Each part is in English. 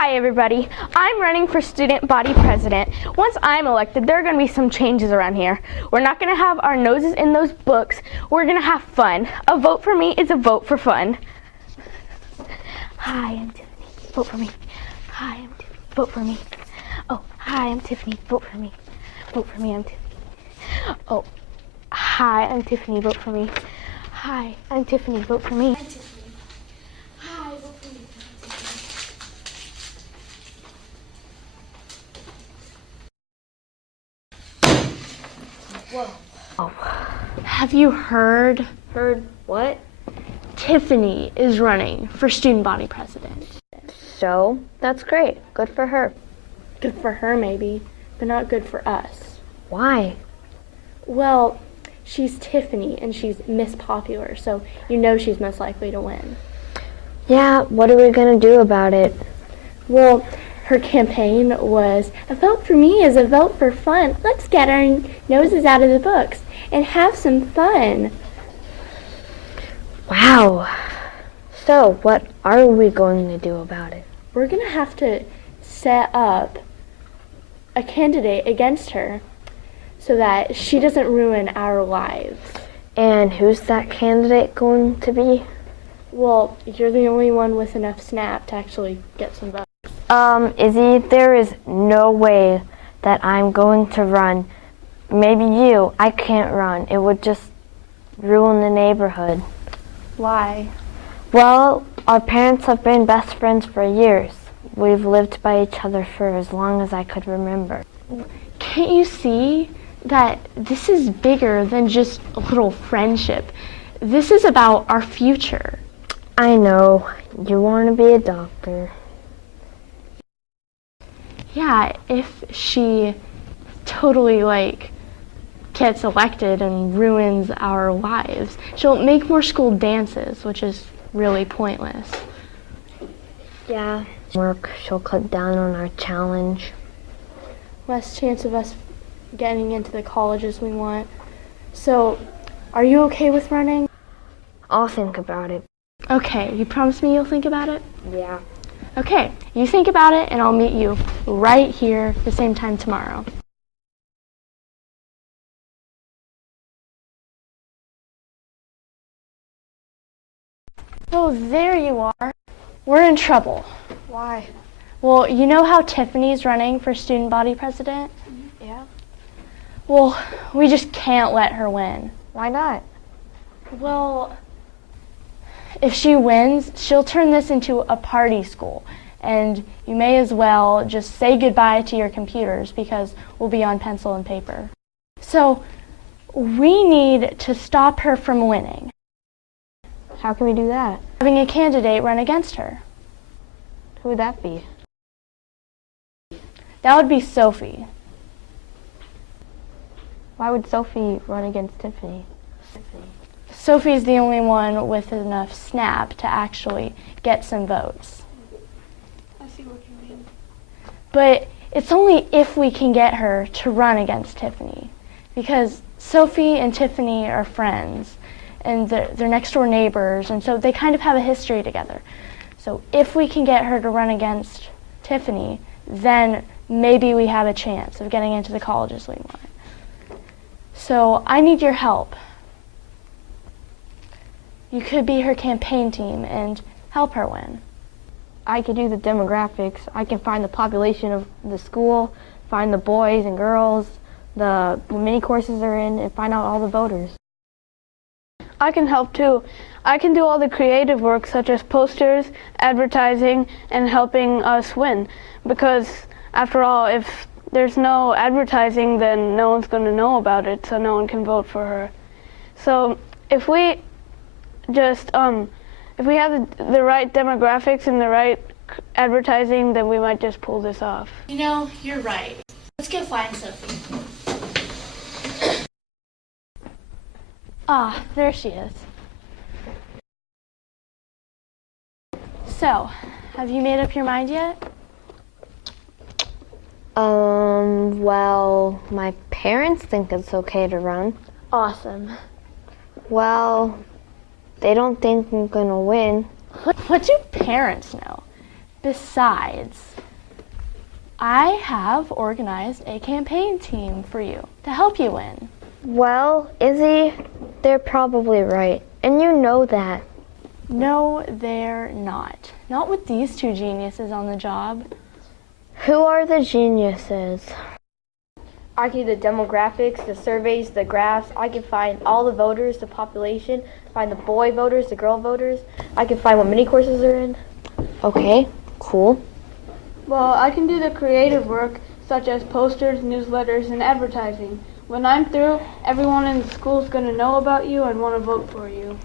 Hi everybody, I'm running for student body president. Once I'm elected, there are going to be some changes around here. We're not going to have our noses in those books. We're going to have fun. A vote for me is a vote for fun. Hi, I'm Tiffany. Vote for me. Hi, I'm Tiffany. Vote for me. Oh, hi, I'm Tiffany. Vote for me. Vote for me, I'm Tiffany. Oh, hi, I'm Tiffany. Vote for me. Hi, I'm Tiffany. Vote for me. Hi, vote for me. Whoa. Oh. Have you heard? Heard what? Tiffany is running for student body president. So, that's great. Good for her. Good for her maybe, but not good for us. Why? Well, she's Tiffany and she's Miss Popular, so you know she's most likely to win. Yeah, what are we gonna do about it? Well, her campaign was, a vote for me is a vote for fun. Let's get our noses out of the books and have some fun. Wow. So, what are we going to do about it? We're going to have to set up a candidate against her so that she doesn't ruin our lives. And who's that candidate going to be? Well, you're the only one with enough snap to actually get some votes. Izzy, there is no way that I'm going to run. Maybe you. I can't run. It would just ruin the neighborhood. Why? Well, our parents have been best friends for years. We've lived by each other for as long as I could remember. Can't you see that this is bigger than just a little friendship? This is about our future. I know. You want to be a doctor. Yeah, if she totally gets elected and ruins our lives, she'll make more school dances, which is really pointless. Yeah. She'll cut down on our challenge. Less chance of us getting into the colleges we want. So, are you okay with running? I'll think about it. Okay, you promise me you'll think about it? Yeah. Okay, you think about it and I'll meet you right here the same time tomorrow. Oh, there you are. We're in trouble. Why? Well, you know how Tiffany's running for student body president? Yeah. Well, we just can't let her win. Why not? Well, if she wins, she'll turn this into a party school, and you may as well just say goodbye to your computers because we'll be on pencil and paper. So, we need to stop her from winning. How can we do that? Having a candidate run against her. Who would that be? That would be Sophie. Why would Sophie run against Tiffany? Sophie's the only one with enough snap to actually get some votes. I see what you mean. But it's only if we can get her to run against Tiffany. Because Sophie and Tiffany are friends, and they're next door neighbors, and so they kind of have a history together. So if we can get her to run against Tiffany, then maybe we have a chance of getting into the colleges we want. So I need your help. You could be her campaign team and help her win. I could do the demographics. I can find the population of the school, find the boys and girls, the mini courses they're in, and find out all the voters. I can help too. I can do all the creative work such as posters, advertising, and helping us win. Because after all, if there's no advertising, then no one's going to know about it, so no one can vote for her. So if we just, if we have the right demographics and the right advertising, then we might just pull this off. You know, you're right. Let's go find Sophie. Ah, there she is. So, have you made up your mind yet? Well, my parents think it's okay to run. Awesome. Well, they don't think I'm gonna win. What do parents know? Besides, I have organized a campaign team for you to help you win. Well, Izzy, they're probably right. And you know that. No, they're not. Not with these two geniuses on the job. Who are the geniuses? I can do the demographics, the surveys, the graphs. I can find all the voters, the population, find the boy voters, the girl voters. I can find what mini courses they're in. Okay, cool. Well, I can do the creative work such as posters, newsletters, and advertising. When I'm through, everyone in the school is going to know about you and want to vote for you.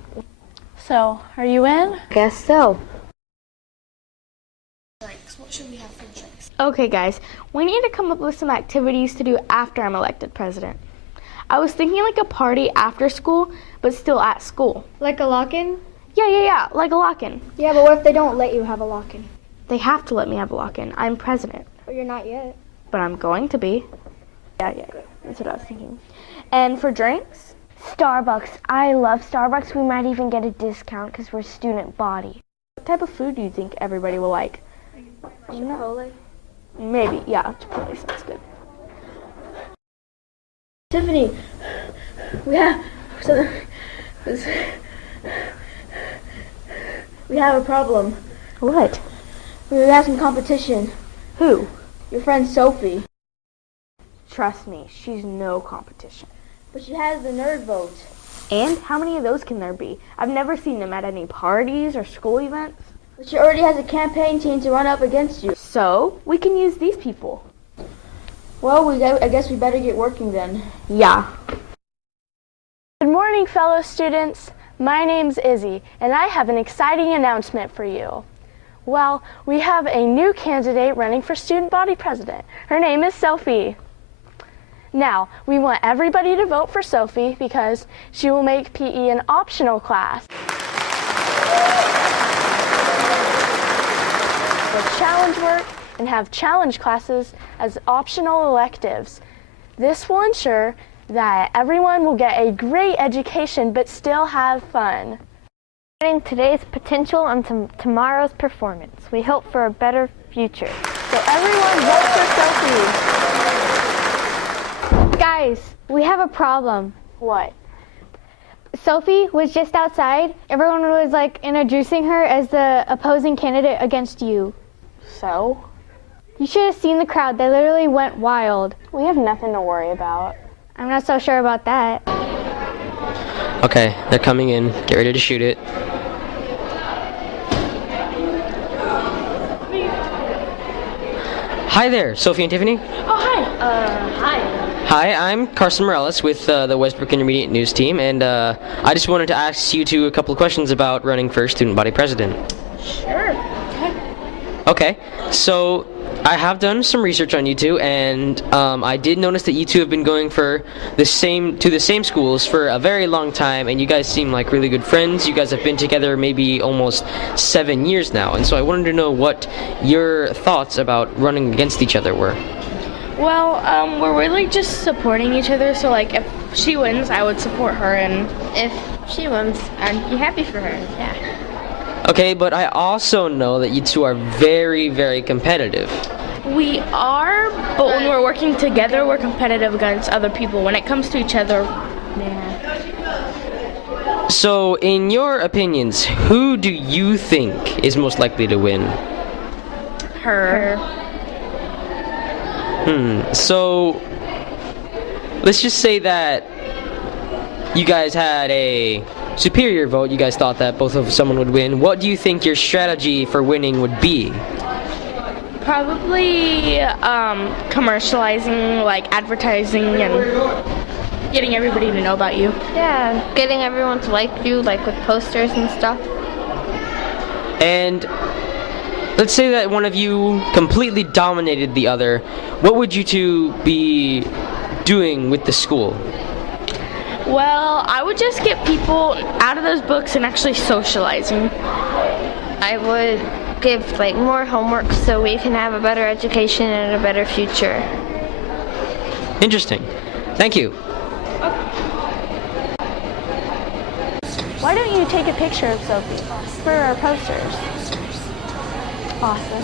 So, are you in? Guess so. Okay, guys, we need to come up with some activities to do after I'm elected president. I was thinking like a party after school, but still at school. Like a lock-in? Yeah, like a lock-in. Yeah, but what if they don't let you have a lock-in? They have to let me have a lock-in. I'm president, But you're not yet. but I'm going to be. Yeah, that's what I was thinking. And for drinks? Starbucks. I love Starbucks. We might even get a discount because we're student body. What type of food do you think everybody will like? Chipotle. Maybe, yeah, Chipotle sounds good. Tiffany, we have a problem. What? We have some competition. Who? Your friend Sophie, Trust me, she's no competition. but she has the nerd vote. And how many of those can there be? I've never seen them at any parties or school events. But she already has a campaign team to run up against you. So, we can use these people. Well, I guess we better get working then. Yeah. Good morning, fellow students. My name's Izzy, and I have an exciting announcement for you. Well, we have a new candidate running for student body president. Her name is Sophie. Now, we want everybody to vote for Sophie because she will make PE an optional class. With challenge work and have challenge classes as optional electives. This will ensure that everyone will get a great education but still have fun. Today's potential and tomorrow's performance. We hope for a better future. So everyone vote for Sophie. Guys, we have a problem. What? Sophie was just outside. Everyone was like introducing her as the opposing candidate against you. So? You should have seen the crowd. They literally went wild. We have nothing to worry about. I'm not so sure about that. Okay, they're coming in. Get ready to shoot it. Hi there, Sophie and Tiffany. Oh, hi. Hi. Hi, I'm Carson Morales with the Westbrook Intermediate News Team, and I just wanted to ask you two a couple of questions about running for student body president. Sure. Okay, so I have done some research on you two, and I did notice that you two have been going to the same schools for a very long time, and you guys seem like really good friends. You guys have been together maybe almost 7 years now, and so I wanted to know what your thoughts about running against each other were. Well, we're really just supporting each other, so like if she wins, I would support her, and if she wins, I'd be happy for her, yeah. Okay, but I also know that you two are very, very competitive. We are, but when we're working together, we're competitive against other people. When it comes to each other, yeah. So, in your opinions, who do you think is most likely to win? Her. So, let's just say that you guys had a superior vote. You guys thought that both of someone would win. What do you think your strategy for winning would be? Probably commercializing, like advertising and getting everybody to know about you. Yeah, getting everyone to like you, like with posters and stuff. And let's say that one of you completely dominated the other. What would you two be doing with the school? Well, I would just get people out of those books and actually socializing. I would give like more homework so we can have a better education and a better future. Interesting. Thank you. Why don't you take a picture of Sophie for our posters? Awesome.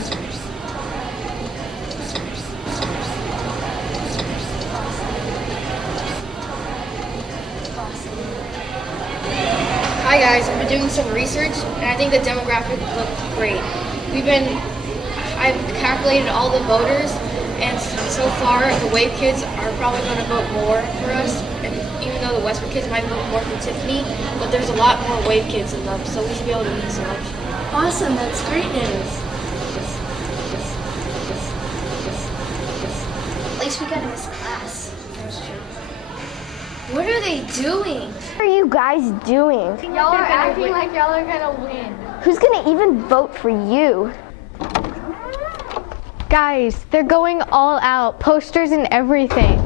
Hi guys, I've been doing some research and I think the demographics look great. I've calculated all the voters and so far the Wave kids are probably going to vote more for us, and even though the Westwood kids might vote more for Tiffany, but there's a lot more Wave kids in them, so we should be able to win this election. Awesome, that's great news. At least we got in this class. That's true. What are they doing? What are you guys doing? Y'all are acting like y'all are gonna win. Who's gonna even vote for you? Guys, they're going all out. Posters and everything.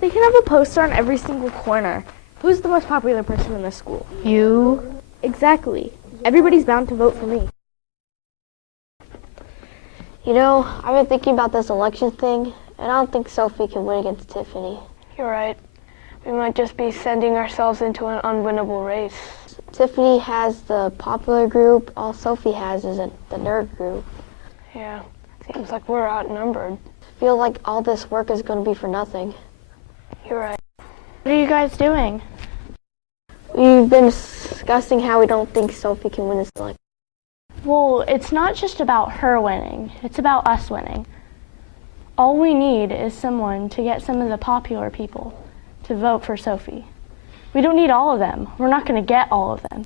They can have a poster on every single corner. Who's the most popular person in this school? You? Exactly. Everybody's bound to vote for me. You know, I've been thinking about this election thing, and I don't think Sophie can win against Tiffany. You're right. We might just be sending ourselves into an unwinnable race. Tiffany has the popular group. All Sophie has is the nerd group. Yeah, seems like we're outnumbered. I feel like all this work is going to be for nothing. You're right. What are you guys doing? We've been discussing how we don't think Sophie can win this election. Well, it's not just about her winning. It's about us winning. All we need is someone to get some of the popular people to vote for Sophie. We don't need all of them. We're not going to get all of them.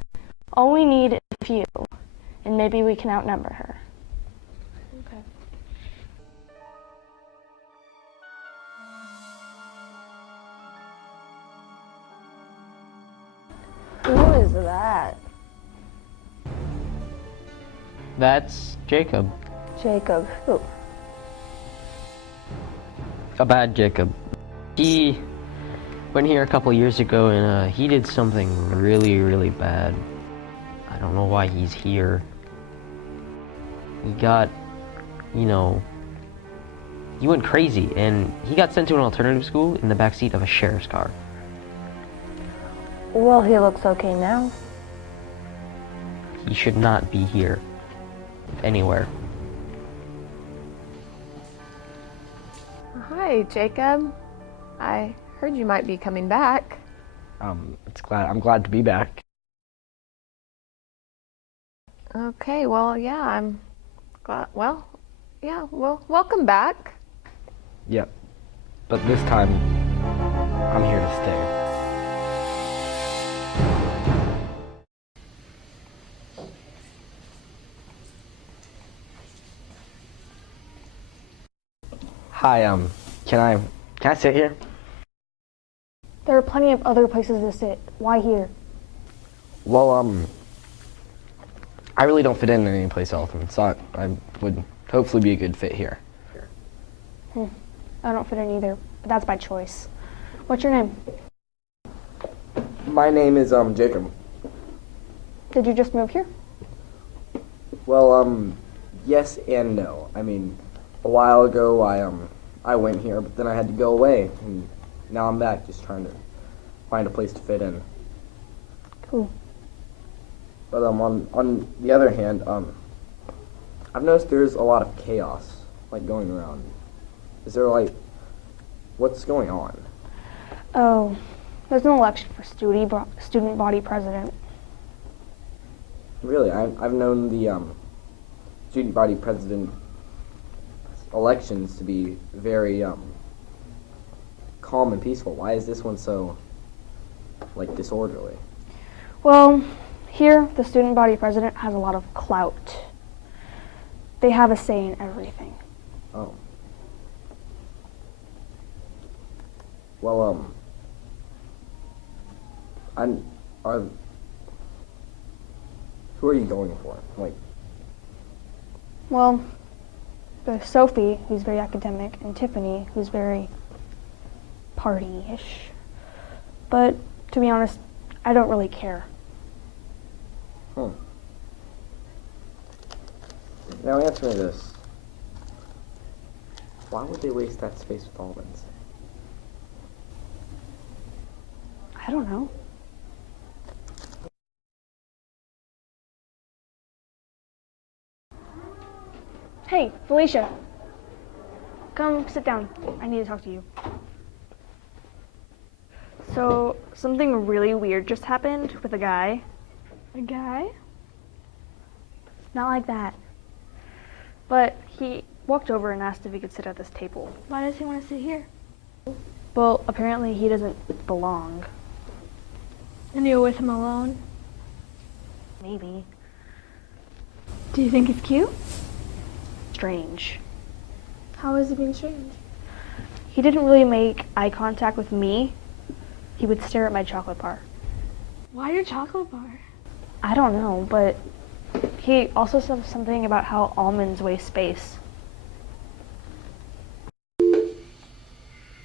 All we need is a few, and maybe we can outnumber her. Who is that? That's Jacob. Jacob. Who? A bad Jacob. He went here a couple years ago and he did something really, really bad. I don't know why he's here. He got, you know, he went crazy and he got sent to an alternative school in the backseat of a sheriff's car. Well, he looks okay now. He should not be here. Anywhere. Hi, Jacob. I heard you might be coming back. I'm glad to be back. Okay, well, yeah, I'm glad. Well, welcome back. Yep. But this time, I'm here to stay. Hi, can I sit here? There are plenty of other places to sit. Why here? Well, I really don't fit in any place else, and so I would hopefully be a good fit here. I don't fit in either, but that's by choice. What's your name? My name is, Jacob. Did you just move here? Well, yes and no. I mean, a while ago, I went here, but then I had to go away, and now I'm back, just trying to find a place to fit in. Cool. But on the other hand, I've noticed there's a lot of chaos, like, going around. Is there, like, what's going on? Oh, there's an election for student body president. Really, I've known the student body president elections to be very calm and peaceful. Why is this one so, like, disorderly? Well, here, the student body president has a lot of clout. They have a say in everything. Oh. Well, who are you going for? Like, Well, there's Sophie, who's very academic, and Tiffany, who's very party-ish. But, to be honest, I don't really care. Now answer me this. Why would they waste that space with almonds? I don't know. Hey, Felicia. Come sit down. I need to talk to you. So, something really weird just happened with a guy. A guy? Not like that. But he walked over and asked if he could sit at this table. Why does he want to sit here? Well, apparently he doesn't belong. And you're with him alone? Maybe. Do you think it's cute? Strange. How is he being strange? He didn't really make eye contact with me. He would stare at my chocolate bar. Why your chocolate bar? I don't know, but he also said something about how almonds waste space.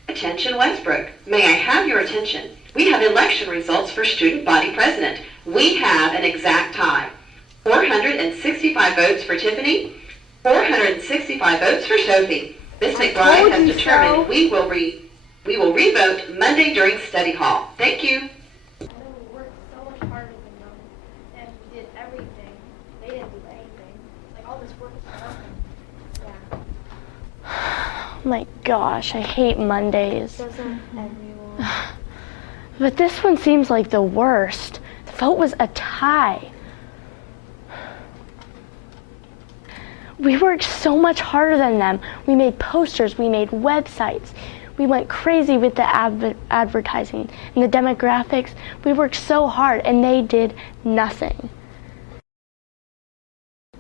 Attention Westbrook, may I have your attention? We have election results for student body president. We have an exact tie. 465 votes for Tiffany, 465 votes for Sophie. Ms. McBride has determined we will revote Monday during study hall. Thank you. We worked so much harder than them, and we did everything. They didn't do anything. Like, all this work is for nothing. Yeah. Oh my gosh, I hate Mondays. Doesn't everyone? But this one seems like the worst. The vote was a tie. We worked so much harder than them. We made posters, we made websites. We went crazy with the advertising and the demographics. We worked so hard and they did nothing.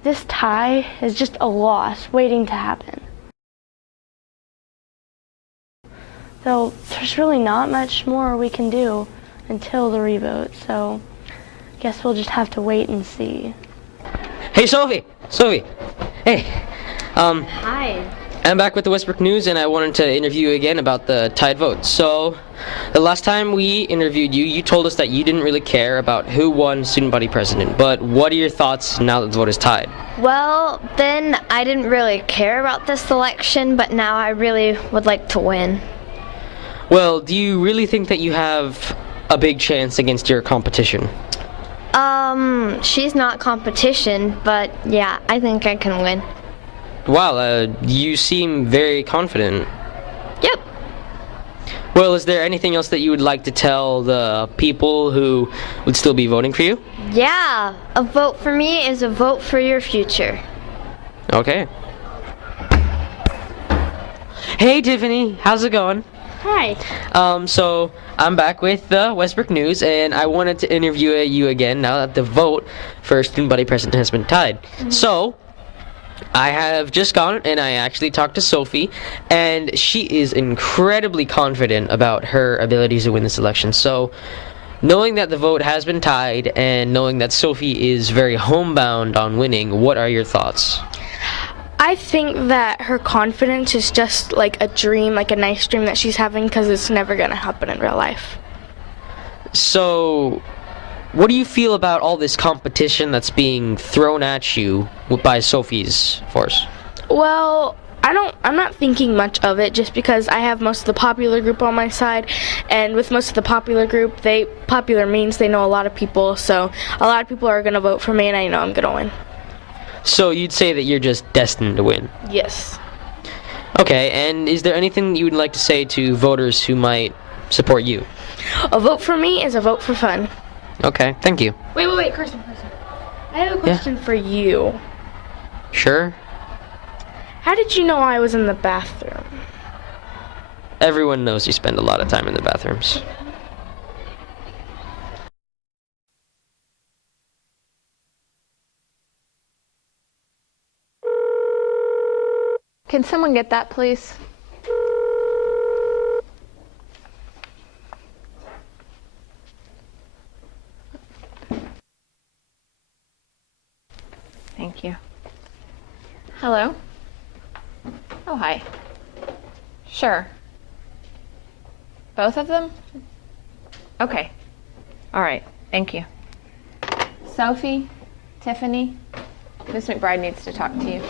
This tie is just a loss waiting to happen. So there's really not much more we can do until the revote. So I guess we'll just have to wait and see. Hey, Sophie! Sophie! Hey. Hi. I'm back with the Westbrook News, and I wanted to interview you again about the tied vote. So, the last time we interviewed you, you told us that you didn't really care about who won student body president. But what are your thoughts now that the vote is tied? Well, then I didn't really care about this election, but now I really would like to win. Well, do you really think that you have a big chance against your competition? She's not competition, but yeah, I think I can win. Wow, you seem very confident. Yep. Well, is there anything else that you would like to tell the people who would still be voting for you? Yeah, a vote for me is a vote for your future. Okay. Hey, Tiffany, how's it going? Hi. So I'm back with the Westbrook News, and I wanted to interview you again now that the vote for student body president has been tied. So I have just gone and I actually talked to Sophie, and she is incredibly confident about her abilities to win this election. So knowing that the vote has been tied and knowing that Sophie is very homebound on winning, what are your thoughts? I think that her confidence is just like a dream, like a nice dream that she's having, because it's never going to happen in real life. So what do you feel about all this competition that's being thrown at you by Sophie's force? Well, I'm not thinking much of it, just because I have most of the popular group on my side, and with most of the popular group, popular means they know a lot of people, so a lot of people are going to vote for me, and I know I'm going to win. So you'd say that you're just destined to win? Yes. Okay, and is there anything you would like to say to voters who might support you? A vote for me is a vote for fun. Okay, thank you. Wait, Kirsten. I have a question for you. Sure. How did you know I was in the bathroom? Everyone knows you spend a lot of time in the bathrooms. Can someone get that, please? Thank you. Hello? Oh, hi. Sure. Both of them? Okay. All right. Thank you. Sophie, Tiffany, Miss McBride needs to talk to you.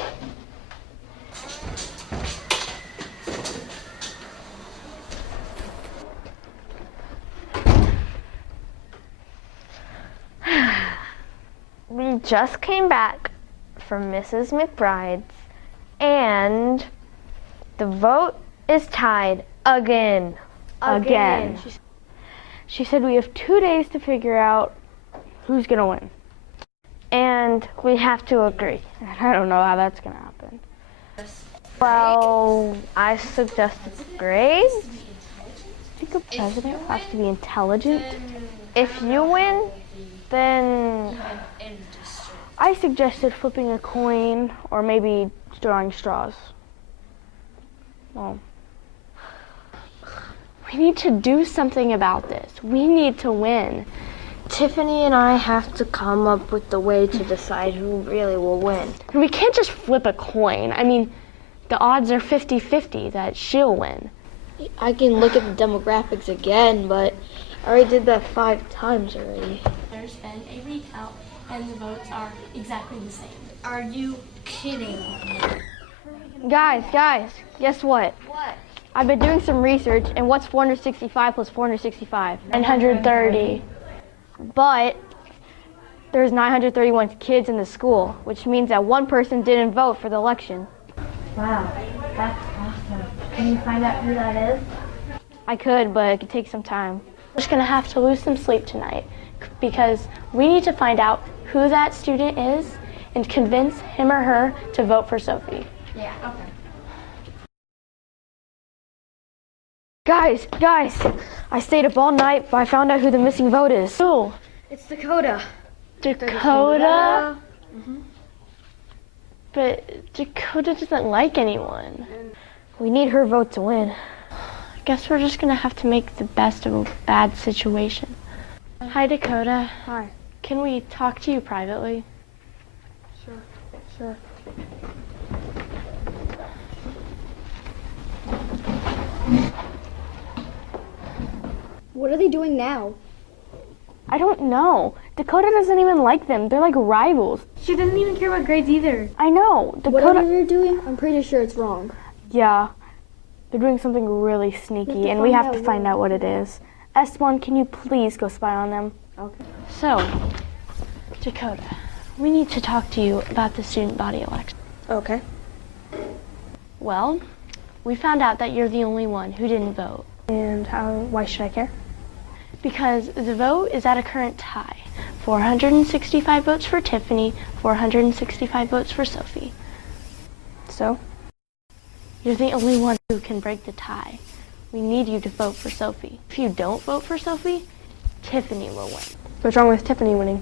We just came back from Mrs. McBride's, And the vote is tied again. Again. She said we have 2 days to figure out who's going to win. And we have to agree. I don't know how that's going to happen. Well, I suggested grades. I think a president has to be intelligent. If you win, then I suggested flipping a coin or maybe drawing straws. Well, we need to do something about this. We need to win. Tiffany and I have to come up with the way to decide who really will win. And we can't just flip a coin. I mean, the odds are 50-50 that she'll win. I can look at the demographics again, but I already did that 5 times already. There's been a recount, and the votes are exactly the same. Are you kidding? Guys, guess what? What? I've been doing some research, and what's 465 plus 465? 930. But there's 931 kids in the school, which means that one person didn't vote for the election. Wow, that's awesome. Can you find out who that is? I could, but it could take some time. We're just gonna have to lose some sleep tonight because we need to find out who that student is and convince him or her to vote for Sophie. Yeah, okay. Guys, I stayed up all night, but I found out who the missing vote is. Who? It's Dakota. Dakota? Mm-hmm. But Dakota doesn't like anyone. We need her vote to win. I guess we're just gonna have to make the best of a bad situation. Hi, Dakota. Hi. Can we talk to you privately? Sure. What are they doing now? I don't know. Dakota doesn't even like them. They're like rivals. She doesn't even care about grades either. I know. Whatever Dakota. they're doing, I'm pretty sure it's wrong. Yeah. They're doing something really sneaky, and we have to find out what it is. Esteban, can you please go spy on them? Okay. So, Dakota, we need to talk to you about the student body election. Okay. Well, we found out that you're the only one who didn't vote. And why should I care? Because the vote is at a current tie. 465 votes for Tiffany, 465 votes for Sophie. So? You're the only one who can break the tie. We need you to vote for Sophie. If you don't vote for Sophie, Tiffany will win. What's wrong with Tiffany winning?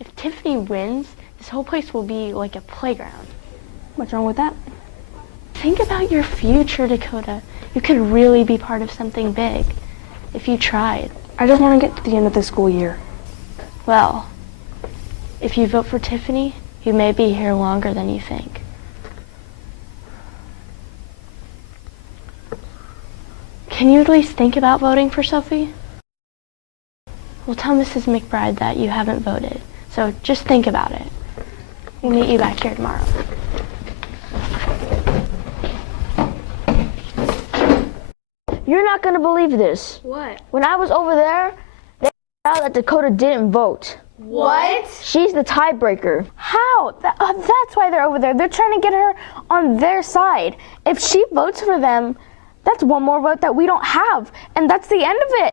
If Tiffany wins, this whole place will be like a playground. What's wrong with that? Think about your future, Dakota. You could really be part of something big if you tried. I just want to get to the end of the school year. Well, if you vote for Tiffany, you may be here longer than you think. Can you at least think about voting for Sophie? We'll tell Mrs. McBride that you haven't voted, so just think about it. We'll meet you back here tomorrow. You're not gonna believe this. What? When I was over there, they found out that Dakota didn't vote. What? She's the tiebreaker. How? That's why they're over there. They're trying to get her on their side. If she votes for them, that's one more vote that we don't have, and that's the end of it.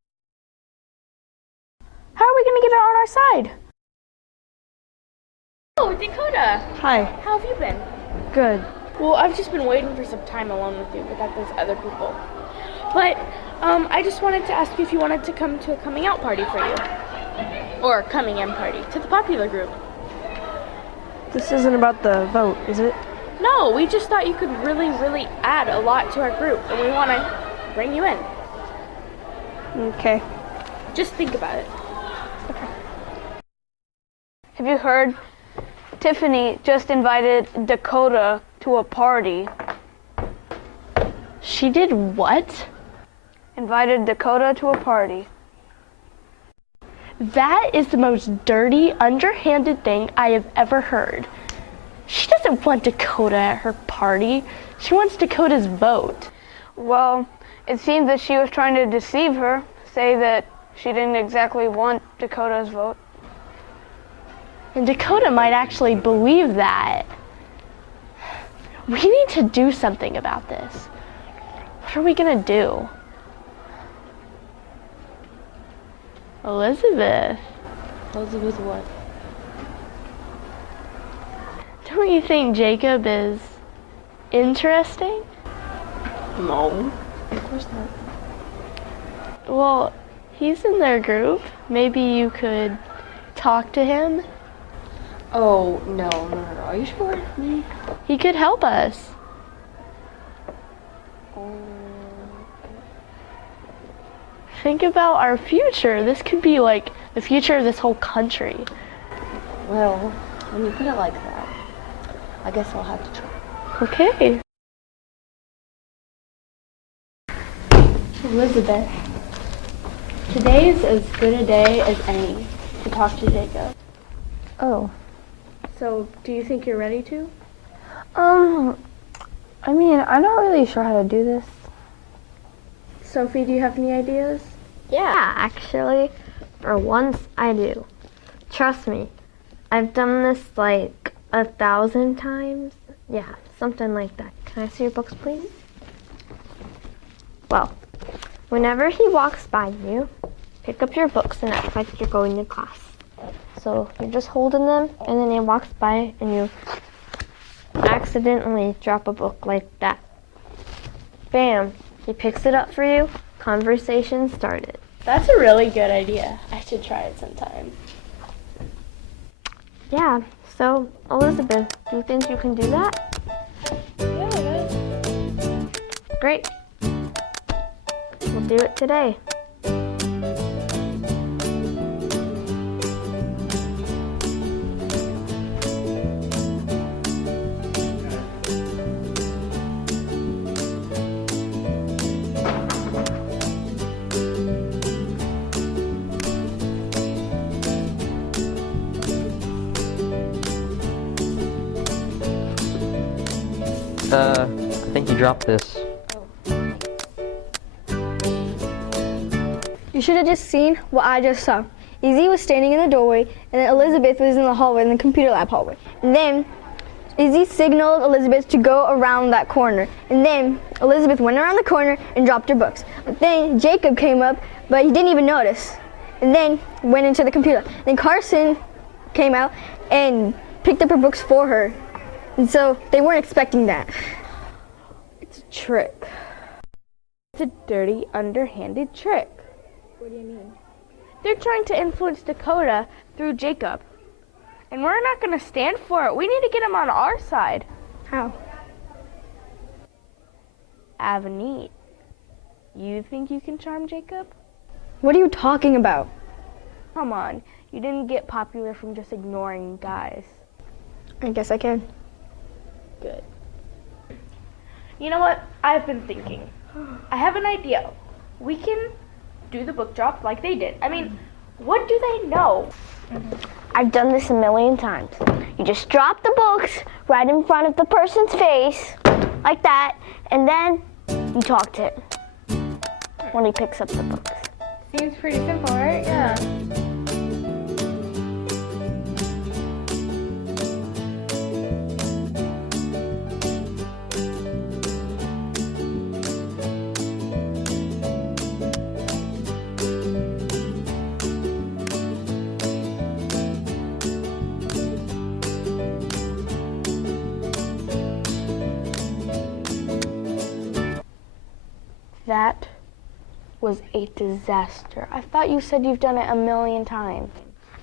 How are we going to get her on our side? Oh, Dakota, Hi. how have you been? Good. Well, I've just been waiting for some time alone with you without those other people. But I just wanted to ask you if you wanted to come to a coming out party for you. Or coming in party to the popular group. This isn't about the vote, is it? No, we just thought you could really, really add a lot to our group, and we want to bring you in. Okay. Just think about it. Have you heard? Tiffany just invited Dakota to a party. She did what? Invited Dakota to a party. That is the most dirty, underhanded thing I have ever heard. She doesn't want Dakota at her party. She wants Dakota's vote. Well, it seems that she was trying to deceive her, say that she didn't exactly want Dakota's vote. And Dakota might actually believe that. We need to do something about this. What are we gonna do? Elizabeth. Elizabeth what? Don't you think Jacob is interesting? No, of course not. Well, he's in their group. Maybe you could talk to him. Oh, no. Are you sure? He could help us. Think about our future. This could be like the future of this whole country. Well, when you put it like that, I guess I'll have to try. Okay. Elizabeth, today is as good a day as any to talk to Jacob. Oh. So, do you think you're ready to? I mean, I'm not really sure how to do this. Sophie, do you have any ideas? Yeah, actually, for once I do. Trust me, I've done this like 1,000 times. Yeah, something like that. Can I see your books, please? Well, whenever he walks by you, pick up your books and act like you're going to class. So you're just holding them, and then he walks by and you accidentally drop a book like that. Bam! He picks it up for you. Conversation started. That's a really good idea. I should try it sometime. Yeah, so Elizabeth, do you think you can do that? Yeah. Great. We'll do it today. I think you dropped this. You should have just seen what I just saw. Izzy was standing in the doorway, and then Elizabeth was in the hallway, in the computer lab hallway. And then Izzy signaled Elizabeth to go around that corner. And then Elizabeth went around the corner and dropped her books. But then Jacob came up, but he didn't even notice. And then went into the computer. Then Carson came out and picked up her books for her. And so they weren't expecting that. It's a trick. It's a dirty, underhanded trick. What do you mean? They're trying to influence Dakota through Jacob. And we're not going to stand for it. We need to get him on our side. How? Avneet, you think you can charm Jacob? What are you talking about? Come on. You didn't get popular from just ignoring guys. I guess I can. Good. You know what? I've been thinking. I have an idea. We can do the book drop like they did. I mean, what do they know? I've done this a million times. You just drop the books right in front of the person's face, like that, and then you talk to him when he picks up the books. Seems pretty simple, right? Yeah. That was a disaster. I thought you said you've done it a million times.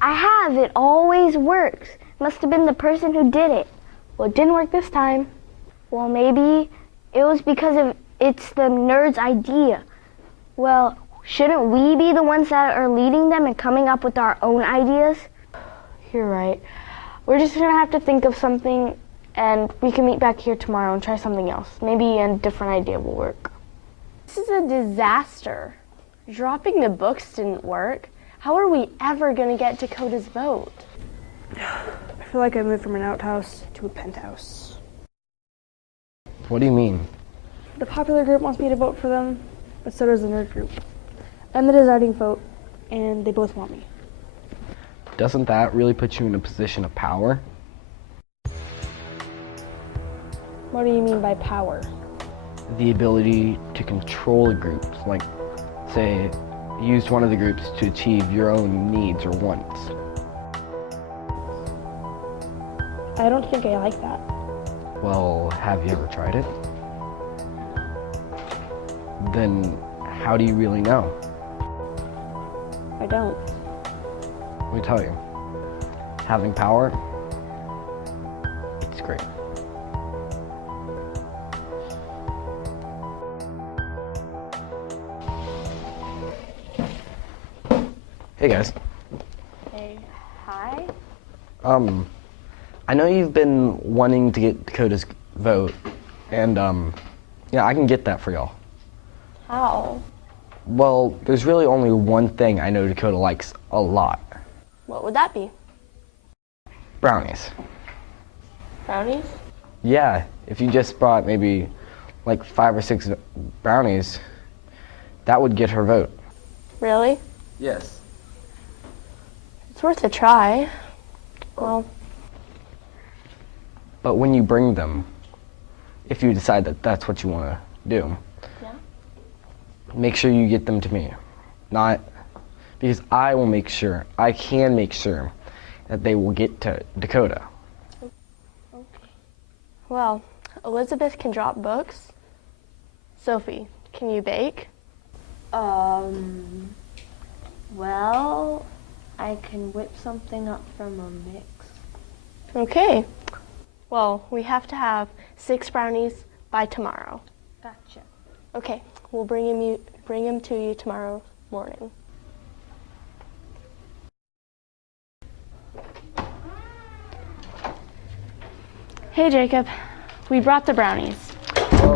I have. It always works. Must have been the person who did it. Well, it didn't work this time. Well, maybe it was because it's the nerd's idea. Well, shouldn't we be the ones that are leading them and coming up with our own ideas? You're right. We're just gonna have to think of something, and we can meet back here tomorrow and try something else. Maybe a different idea will work. This is a disaster. Dropping the books didn't work. How are we ever gonna get Dakota's vote? I feel like I moved from an outhouse to a penthouse. What do you mean? The popular group wants me to vote for them, but so does the nerd group. I'm the deciding vote, and they both want me. Doesn't that really put you in a position of power? What do you mean by power? The ability to control a group, like, say, use one of the groups to achieve your own needs or wants. I don't think I like that. Well, have you ever tried it? Then how do you really know? I don't. Let me tell you, having power, it's great. Hey guys. Hey, hi. I know you've been wanting to get Dakota's vote, and yeah, I can get that for y'all. How? Well, there's really only one thing I know Dakota likes a lot. What would that be? Brownies. Brownies? Yeah, if you just brought maybe like 5 or 6 brownies, that would get her vote. Really? Yes. It's worth a try. Well, But when you bring them, if you decide that that's what you want to do, make sure you get them to me. Not because I will make sure, I can make sure that they will get to Dakota. well, Elizabeth can drop books. Sophie, can you bake? Well, I can whip something up from a mix. Okay. Well, we have to have 6 brownies by tomorrow. Gotcha. Okay, we'll bring him to you tomorrow morning. Hey Jacob, we brought the brownies,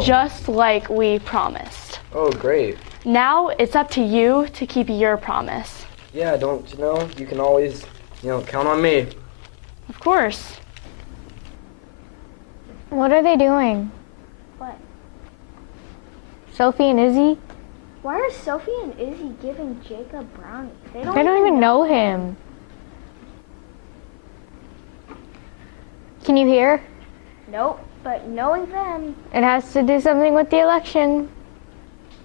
just like we promised. Oh, great. Now it's up to you to keep your promise. Yeah, don't you know? You can always, count on me. Of course. What are they doing? What? Sophie and Izzy? Why are Sophie and Izzy giving Jacob brownies? They don't even know him. Can you hear? Nope, but knowing them, It has to do something with the election.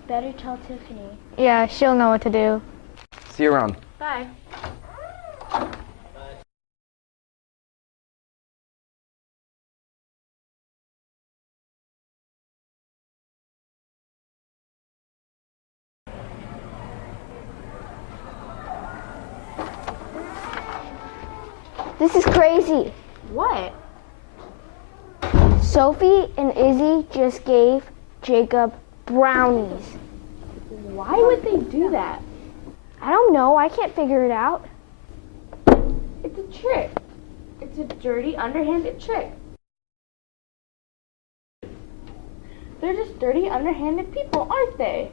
better tell Tiffany. Yeah, she'll know what to do. See you around. Bye. This is crazy. What? Sophie and Izzy just gave Jacob brownies. Why would they do that? I don't know. I can't figure it out. It's a trick. It's a dirty, underhanded trick. They're just dirty, underhanded people, aren't they?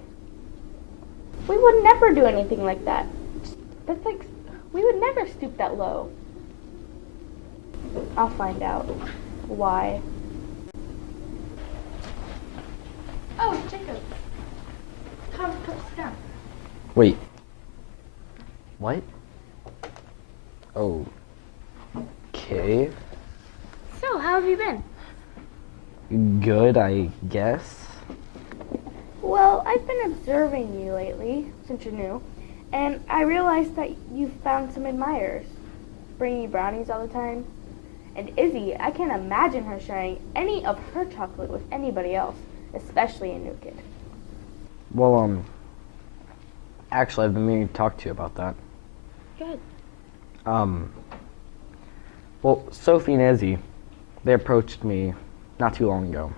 We would never do anything like that. That's like, we would never stoop that low. I'll find out why. Oh, Jacob. Come sit down. Wait. What? Oh. Okay. So, how have you been? Good, I guess. Well, I've been observing you lately, since you're new, and I realized that you've found some admirers, bringing you brownies all the time. And Izzy, I can't imagine her sharing any of her chocolate with anybody else, especially a new kid. Well, actually, I've been meaning to talk to you about that. Good. Well, Sophie and Izzy, they approached me not too long ago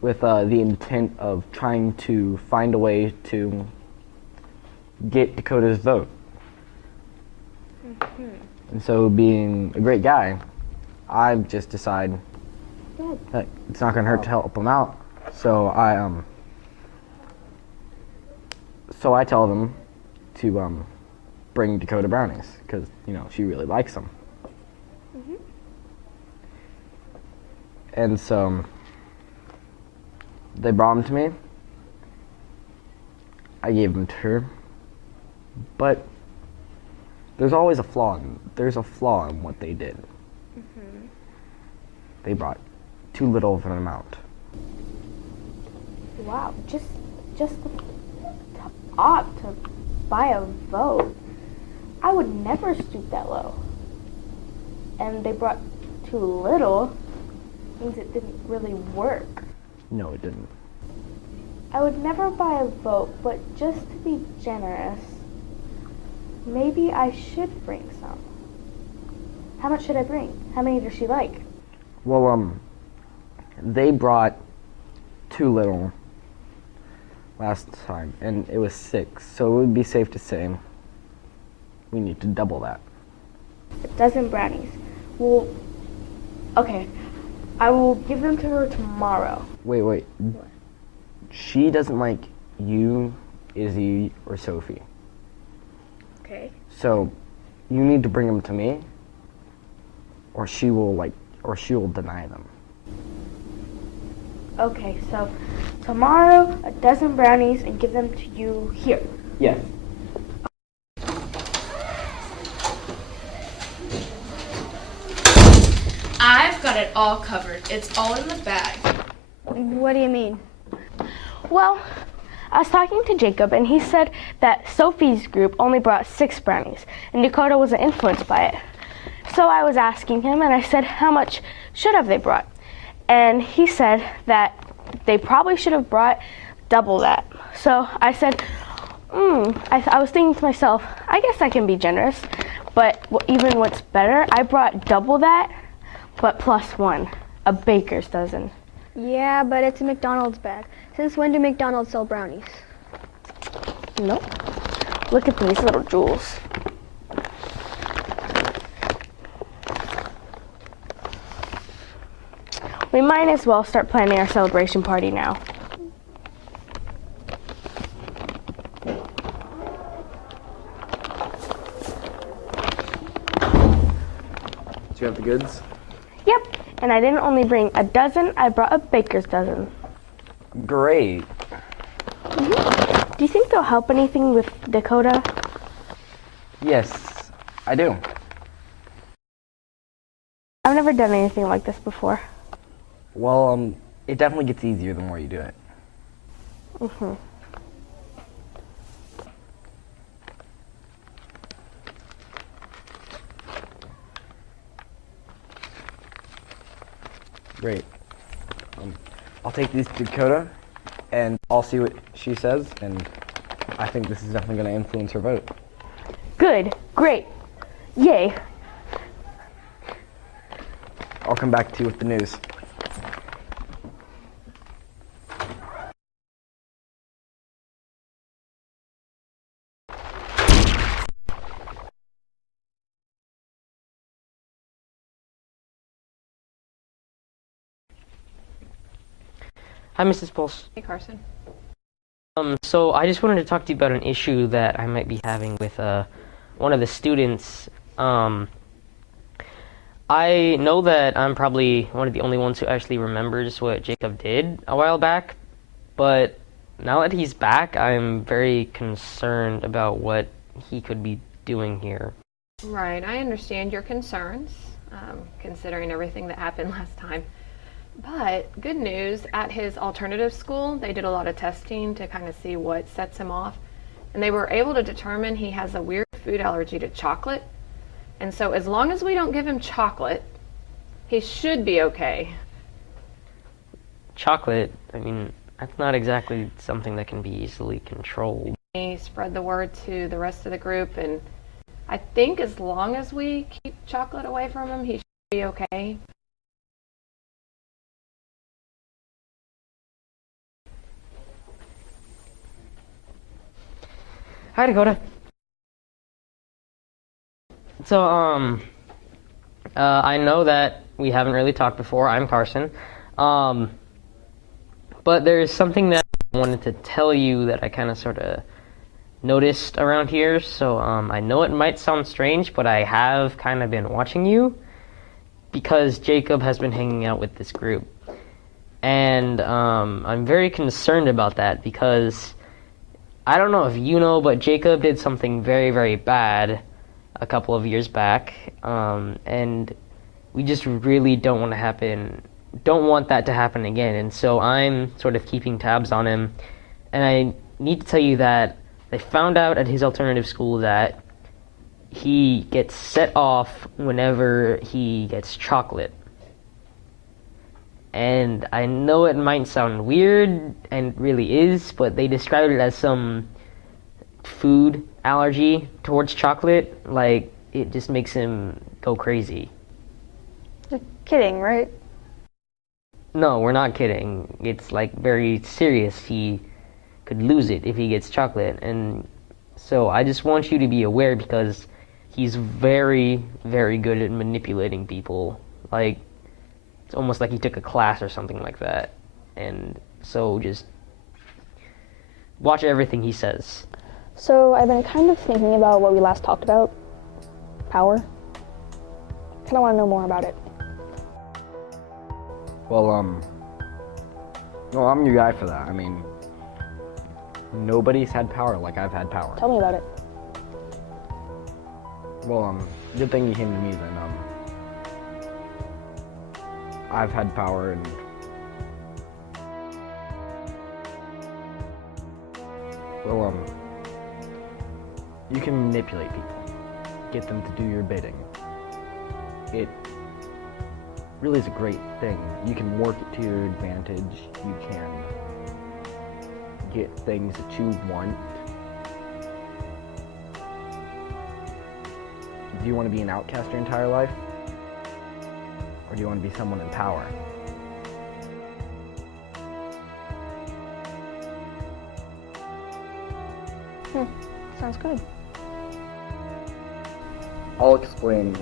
with the intent of trying to find a way to get Dakota's vote. And so, being a great guy, I've just decided that it's not going to hurt to help them out. So I tell them to bring Dakota brownies because she really likes them. And so they brought them to me. I gave them to her, but there's always a flaw. There's a flaw in what they did. They brought too little of an amount. Wow, just to opt to buy a vote. I would never stoop that low. And they brought too little, means it didn't really work. No, it didn't. I would never buy a vote, but just to be generous, maybe I should bring some. How much should I bring? How many does she like? Well, they brought too little last time, and it was 6, so it would be safe to say we need to double that. A dozen brownies. Well, okay, I will give them to her tomorrow. Wait. She doesn't like you, Izzy, or Sophie. Okay. So you need to bring them to me, or she will deny them. Okay, so tomorrow, a dozen brownies and give them to you here. Yes. I've got it all covered. It's all in the bag. What do you mean? Well, I was talking to Jacob, and he said that Sophie's group only brought 6 brownies, and Dakota wasn't influenced by it. So I was asking him, and I said, how much should have they brought? And he said that they probably should have brought double that. So I said, I was thinking to myself, I guess I can be generous, but even what's better, I brought double that, but plus 1, a baker's dozen. Yeah, but it's a McDonald's bag. Since when do McDonald's sell brownies? Nope. Look at these little jewels. We might as well start planning our celebration party now. Do you have the goods? Yep, and I didn't only bring a dozen, I brought a baker's dozen. Great. Do you think they'll help anything with Dakota? Yes, I do. I've never done anything like this before. Well, it definitely gets easier the more you do it. Great. I'll take these to Dakota, and I'll see what she says, and I think this is definitely going to influence her vote. Good, great, yay. I'll come back to you with the news. Hi, Mrs. Pulse. Hey, Carson. So I just wanted to talk to you about an issue that I might be having with one of the students. I know that I'm probably one of the only ones who actually remembers what Jacob did a while back, but now that he's back, I'm very concerned about what he could be doing here. Right, I understand your concerns, considering everything that happened last time. But good news, at his alternative school, they did a lot of testing to kind of see what sets him off. And they were able to determine he has a weird food allergy to chocolate. And so as long as we don't give him chocolate, he should be okay. Chocolate, I mean, that's not exactly something that can be easily controlled. He spread the word to the rest of the group, and I think as long as we keep chocolate away from him, he should be okay. Hi, Dakota. So, I know that we haven't really talked before. I'm Carson. But there's something that I wanted to tell you that I kind of sort of noticed around here. So, I know it might sound strange, but I have kind of been watching you because Jacob has been hanging out with this group. And I'm very concerned about that because I don't know if you know, but Jacob did something very, very bad a couple of years back, and we just really don't want to don't want that to happen again, and so I'm sort of keeping tabs on him. And I need to tell you that they found out at his alternative school that he gets set off whenever he gets chocolate. And I know it might sound weird, and it really is, but they described it as some food allergy towards chocolate. Like, it just makes him go crazy. You're kidding, right? No, we're not kidding. It's like very serious. He could lose it if he gets chocolate. And so I just want you to be aware, because he's very, very good at manipulating people. Like, it's almost like he took a class or something like that. And so just watch everything he says. So I've been kind of thinking about what we last talked about. Power. Kind of want to know more about it. Well, I'm your guy for that. I mean, nobody's had power like I've had power. Tell me about it. Well, good thing you came to me then. I've had power, and well, you can manipulate people, get them to do your bidding. It really is a great thing. You can work it to your advantage. You can get things that you want. Do you want to be an outcast your entire life? Or do you want to be someone in power? Sounds good. I'll explain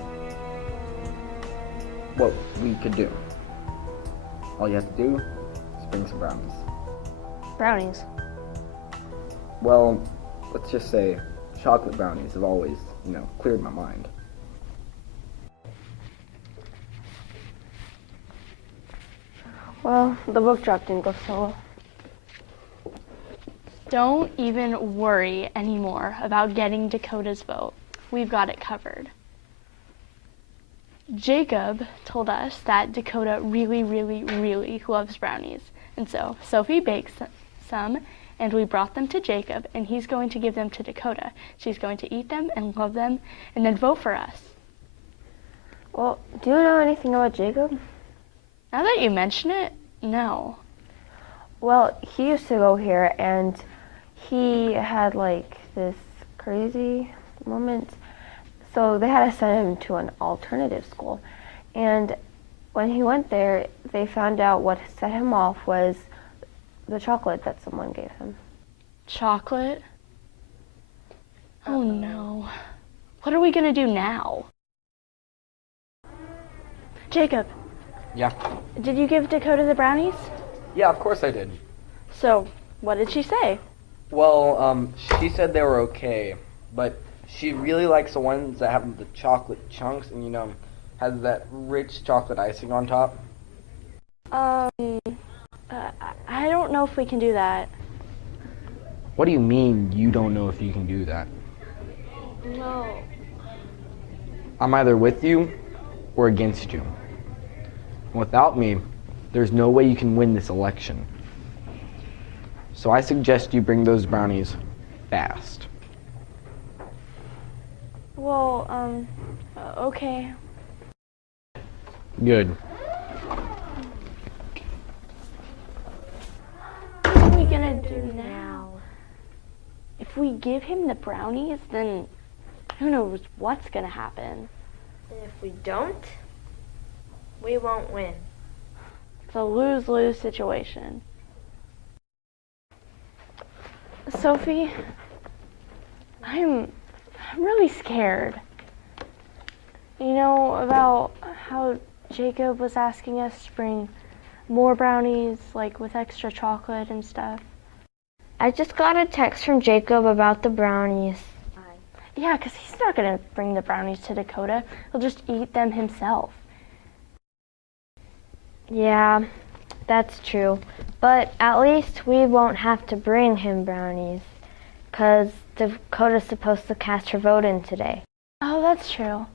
what we could do. All you have to do is bring some brownies. Brownies. Well, let's just say chocolate brownies have always, cleared my mind. Well, the book drop didn't go so well. Don't even worry anymore about getting Dakota's vote. We've got it covered. Jacob told us that Dakota really, really, really loves brownies. And so Sophie baked some, and we brought them to Jacob, and he's going to give them to Dakota. She's going to eat them and love them, and then vote for us. Well, do you know anything about Jacob? Now that you mention it, no. Well, he used to go here, and he had this crazy moment. So they had to send him to an alternative school. And when he went there, they found out what set him off was the chocolate that someone gave him. Chocolate? Oh no. What are we gonna do now? Jacob. Yeah. Did you give Dakota the brownies? Yeah, of course I did. So, what did she say? Well, she said they were okay, but she really likes the ones that have the chocolate chunks and, has that rich chocolate icing on top. I don't know if we can do that. What do you mean you don't know if you can do that? No. I'm either with you or against you. Without me, there's no way you can win this election. So I suggest you bring those brownies fast. Well, okay. Good. What are we gonna do now? If we give him the brownies, then who knows what's gonna happen. If we don't, we won't win. It's a lose-lose situation. Sophie, I'm really scared. About how Jacob was asking us to bring more brownies, with extra chocolate and stuff. I just got a text from Jacob about the brownies. Yeah, because he's not going to bring the brownies to Dakota. He'll just eat them himself. Yeah, that's true. But at least we won't have to bring him brownies, because Dakota's supposed to cast her vote in today. Oh, that's true.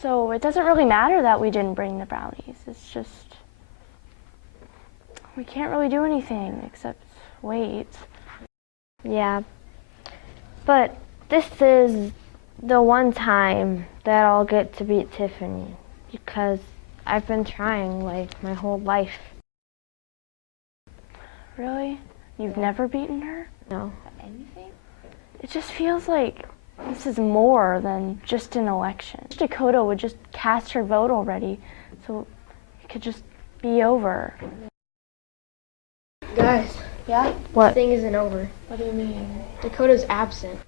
So it doesn't really matter that we didn't bring the brownies. It's just we can't really do anything except wait. Yeah. But this is the one time that I'll get to beat Tiffany because I've been trying like my whole life. Really? You've never beaten her? No. Anything? It just feels like this is more than just an election. Dakota would just cast her vote already, so it could just be over. Guys, Yeah? the thing isn't over. What do you mean? Dakota's absent.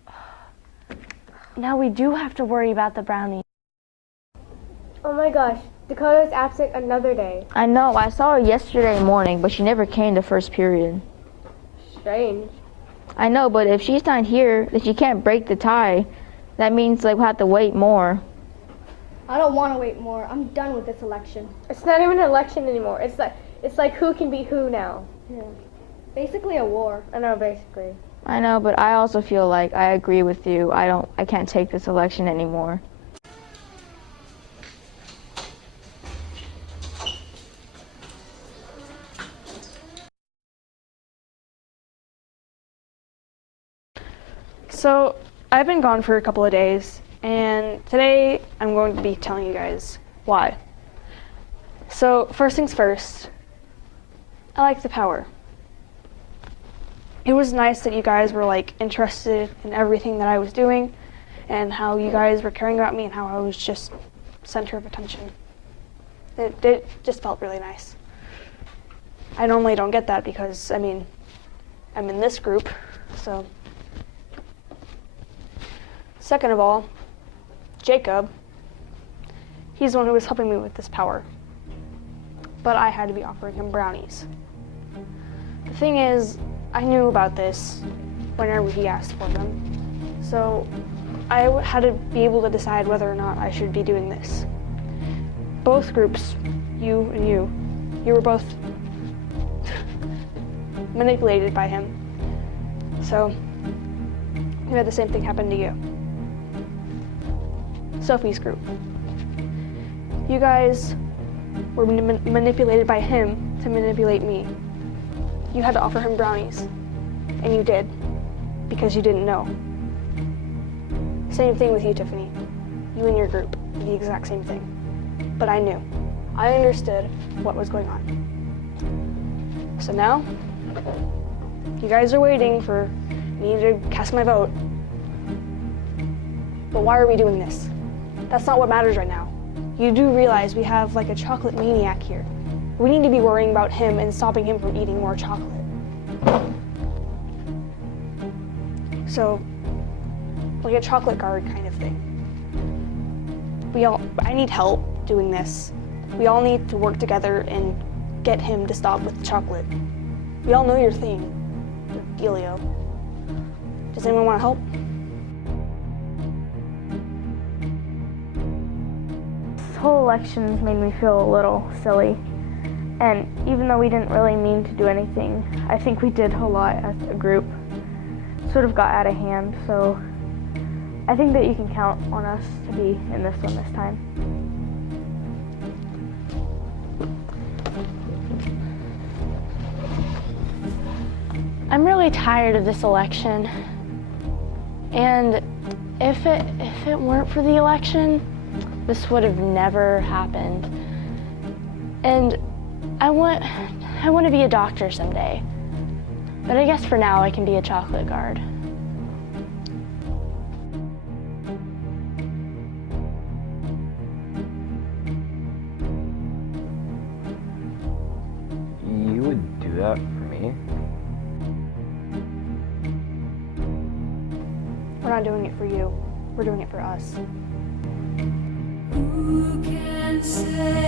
Now we do have to worry about the brownie. Oh my gosh, Dakota's absent another day. I know, I saw her yesterday morning, but she never came the first period. Strange. I know, but if she's not here, then she can't break the tie. That means like we'll have to wait more. I don't want to wait more. I'm done with this election. It's not even an election anymore. It's like who can beat who now. Yeah. Basically a war. I know, basically. I know, but I also feel like I agree with you. I can't take this election anymore. So, I've been gone for a couple of days, and today I'm going to be telling you guys why. So, first things first, I like the power. It was nice that you guys were like interested in everything that I was doing and how you guys were caring about me and how I was just center of attention. It just felt really nice. I normally don't get that because, I mean, I'm in this group, so. Second of all, Jacob, he's the one who was helping me with this power. But I had to be offering him brownies. The thing is, I knew about this whenever he asked for them. So I had to be able to decide whether or not I should be doing this. Both groups, you and you were both manipulated by him. So you had the same thing happen to you. Sophie's group. You guys were manipulated by him to manipulate me. You had to offer him brownies, and you did, because you didn't know. Same thing with you, Tiffany. You and your group, the exact same thing. But I knew. I understood what was going on. So now, you guys are waiting for me to cast my vote. But why are we doing this? That's not what matters right now. You do realize we have like a chocolate maniac here. We need to be worrying about him and stopping him from eating more chocolate. So, like a chocolate guard kind of thing. I need help doing this. We all need to work together and get him to stop with the chocolate. We all know your thing, your dealio. Does anyone want to help? This whole election's made me feel a little silly. And even though we didn't really mean to do anything, I think we did a lot as a group. Sort of got out of hand, so I think that you can count on us to be in this one this time. I'm really tired of this election. And if it weren't for the election, this would have never happened. And I want to be a doctor someday. But I guess for now I can be a chocolate guard. You would do that for me? We're not doing it for you. We're doing it for us. Who can say